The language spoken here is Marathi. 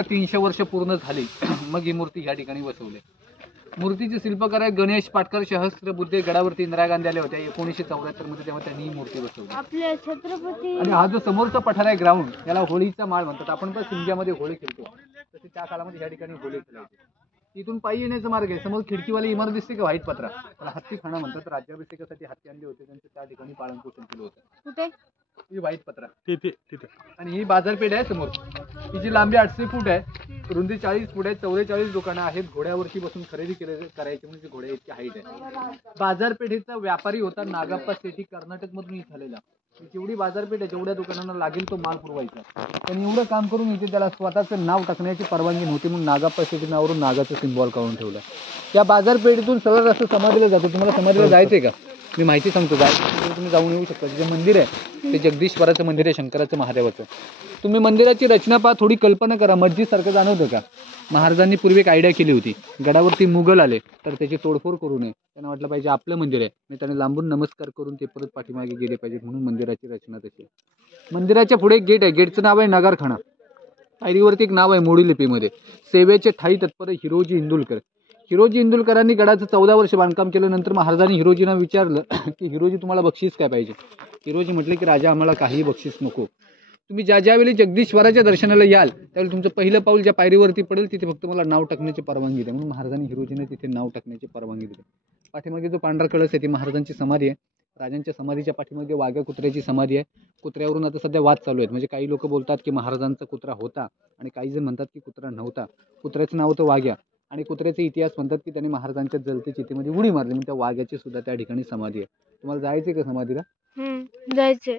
300 वर्ष पूर्ण झाली मग ही मूर्ती या ठिकाणी बसवली. मूर्तीचे शिल्पकार आहे गणेश पाटकर सहस्त्रबुद्धे. गडावरती इंदिरा गांधी आल्या होत्या 1974 मध्ये, तेव्हा त्यांनी ही मूर्ती बसवली. आपले छत्रपती. आणि हा जो समोरचा पठार आहे ग्राउंड, याला होळीचा माळ म्हणतात. आपण पण शिमग्यामध्ये होळी खेळतो तसे त्या काळामध्ये या ठिकाणी होळी खेळायची. इथून पायी येण्याचा मार्ग आहे. समोर खिडकीवाली इमारत दिसते का व्हाईट पत्रा, त्याला हत्ती खाना म्हणतात. राज्याभिषेकासाठी हत्ती आणले होते, त्यांचं त्या ठिकाणी पालन पोषण केलं होतं. कुठे? ही व्हाईट पत्रा तिथे. आणि ही बाजारपेठ आहे समोर. हिची लांबी 800 फूट आहे, रुंदी 40 फूट आहे. 44 दुकानं आहेत. घोड्यावरती बसून खरेदी करायची म्हणजे घोड्या इतकी हाईट आहे. बाजारपेठेचा व्यापारी होता नागाप्पा शेट्टी, कर्नाटक मधून इथे आलेला. जेवढी बाजारपेठ आहे जेवढ्या दुकानांना लागेल तो माल पुरवायचा. पण एवढं काम करून इथे त्याला स्वतःचं नाव टाकण्याची परवानगी नव्हती, म्हणून नागाप्पा शेट्टी नावावरून नागाचं सिम्बॉल काढून ठेवलं. या बाजारपेठेतून सरळ रस्ता समाधीला जातो. तुम्हाला समाधीला जायचंय का? मी माहिती सांगतो. जायचं तुम्ही जाऊन येऊ शकता. जे मंदिर आहे ते जगदीश्वराचं मंदिर आहे, शंकराचं महादेवाचं. तुम्ही मंदिराची रचना पहा, थोडी कल्पना करा. मस्जिद सारखं जाणवतं का? महाराजांनी पूर्वी एक आयडिया केली होती. गडावरती मुघल आले तर त्याची तोडफोड करू नये. त्यांना वाटलं पाहिजे आपलं मंदिर आहे, मी त्याने लांबून नमस्कार करून ते परत पाठीमागे गेले पाहिजे, म्हणून मंदिराची रचना तशी. मंदिराच्या पुढे एक गेट आहे. गेटचं नाव आहे नगारखाना. पायरीवरती एक नाव आहे मोडी लिपीमध्ये, सेवेचे ठाई तत्पर हिरोजी इंदुलकर. हिरोजी इंदुलकरांनी गडाचं 14 वर्ष बांधकाम केल्यानंतर महाराजांनी हिरोजींना विचारलं की हिरोजी तुम्हाला बक्षीस काय पाहिजे. हिरोजी म्हटले की राजा आम्हाला काही बक्षीस नको. तुम्ही ज्यावेळी जगदीश्वराच्या दर्शनाला याल त्यावेळी तुमचं पहिलं पाऊल ज्या पायरीवरती पडेल तिथे फक्त मला नाव टाकण्याची परवानगी द्या. म्हणून महाराजांनी हिरोजीने तिथे नाव टाकण्याची परवानगी दिली. पाठीमागे जो पांढरा कळस आहे ती महाराजांची समाधी आहे. राजांच्या समाधीच्या पाठीमागे वाघ्या कुत्र्याची समाधी आहे. कुत्र्यावरून आता सध्या वाद चालू आहेत. म्हणजे काही लोक बोलतात की महाराजांचा कुत्रा होता आणि काही जण म्हणतात की कुत्रा नव्हता. कुत्र्याचं नाव होतं वाघ्या आणि कुत्र्याचे इतिहास म्हणतात की त्यांनी महाराजांच्या जलते चितेमध्ये उडी मारली, म्हणून त्या वाघ्याची सुद्धा त्या ठिकाणी समाधी आहे. तुम्हाला जायचंय का समाधीला? जायचंय.